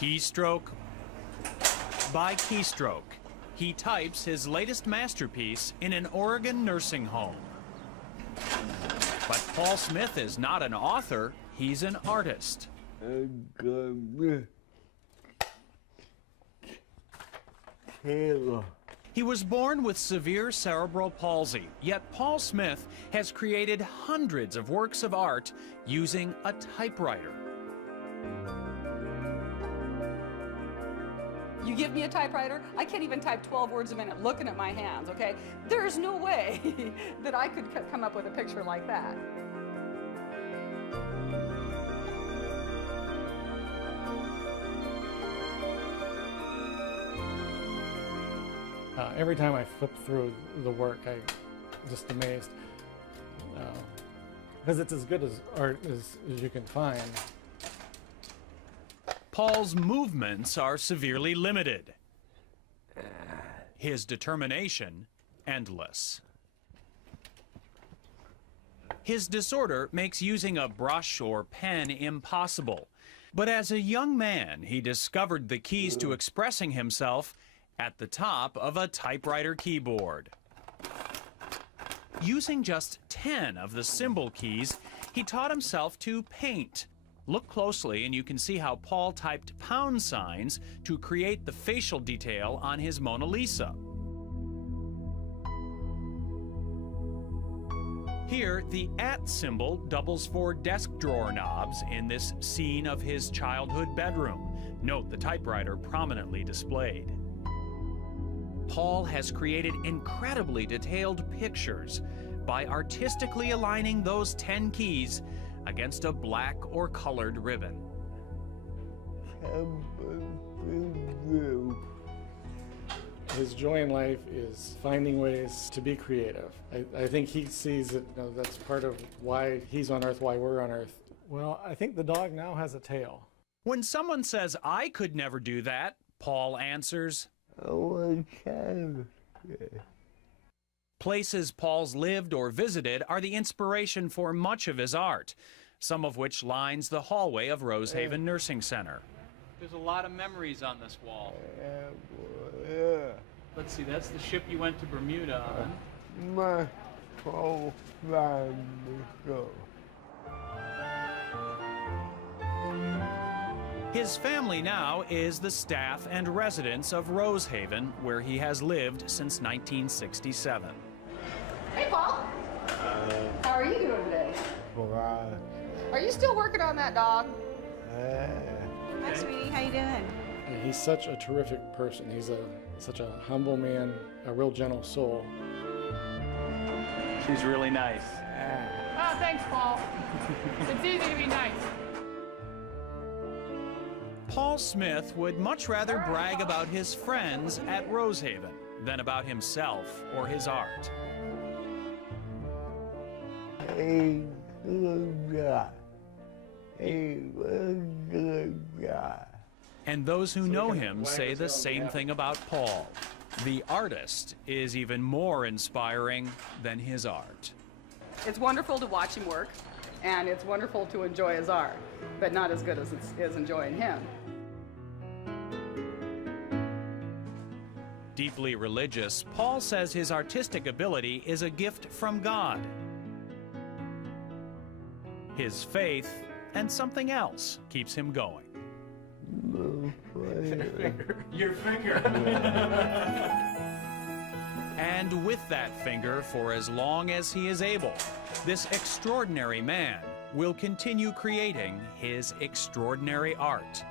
Keystroke by keystroke, he types his latest masterpiece in an Oregon nursing home. But Paul Smith is not an author, he's an artist. He was born with severe cerebral palsy, yet Paul Smith has created hundreds of works of art using a typewriter. You give me a typewriter, I can't even type 12 words a minute looking at my hands, okay? There's no way that I could come up with a picture like that. Every time I flip through the work, I'm just amazed. Because it's as good as art as you can find. Paul's movements are severely limited. His determination, endless. His disorder makes using a brush or pen impossible. But as a young man, he discovered the keys to expressing himself at the top of a typewriter keyboard. Using just 10 of the symbol keys, he taught himself to paint. Look closely and you can see how Paul typed pound signs to create the facial detail on his Mona Lisa. Here, the @ symbol doubles for desk drawer knobs in this scene of his childhood bedroom. Note the typewriter prominently displayed. Paul has created incredibly detailed pictures by artistically aligning those 10 keys against a black or colored ribbon. His joy in life is finding ways to be creative. I think he sees that that's part of why he's on Earth, why we're on Earth. Well, I think the dog now has a tail. When someone says, "I could never do that," Paul answers, "Oh, I can." Places Paul's lived or visited are the inspiration for much of his art, some of which lines the hallway of Rosehaven Nursing Center. There's a lot of memories on this wall. Let's see, that's the ship you went to Bermuda on. My whole family go. His family now is the staff and residents of Rosehaven, where he has lived since 1967. Hey, Paul. How are you doing today? Are you still working on that dog? Hi, sweetie. How you doing? He's such a terrific person. He's such a humble man, a real gentle soul. She's really nice. Oh, thanks, Paul. It's easy to be nice. Paul Smith would much rather brag about his friends at Rosehaven than about himself or his art. Hey, good guy. Hey, good guy. And those who know him say the same thing about Paul. The artist is even more inspiring than his art. It's wonderful to watch him work, and it's wonderful to enjoy his art, but not as good as it's enjoying him. Deeply religious, Paul says his artistic ability is a gift from God. His faith and something else keeps him going. Your finger. And with that finger, for as long as he is able, this extraordinary man will continue creating his extraordinary art,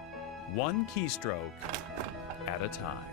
one keystroke at a time.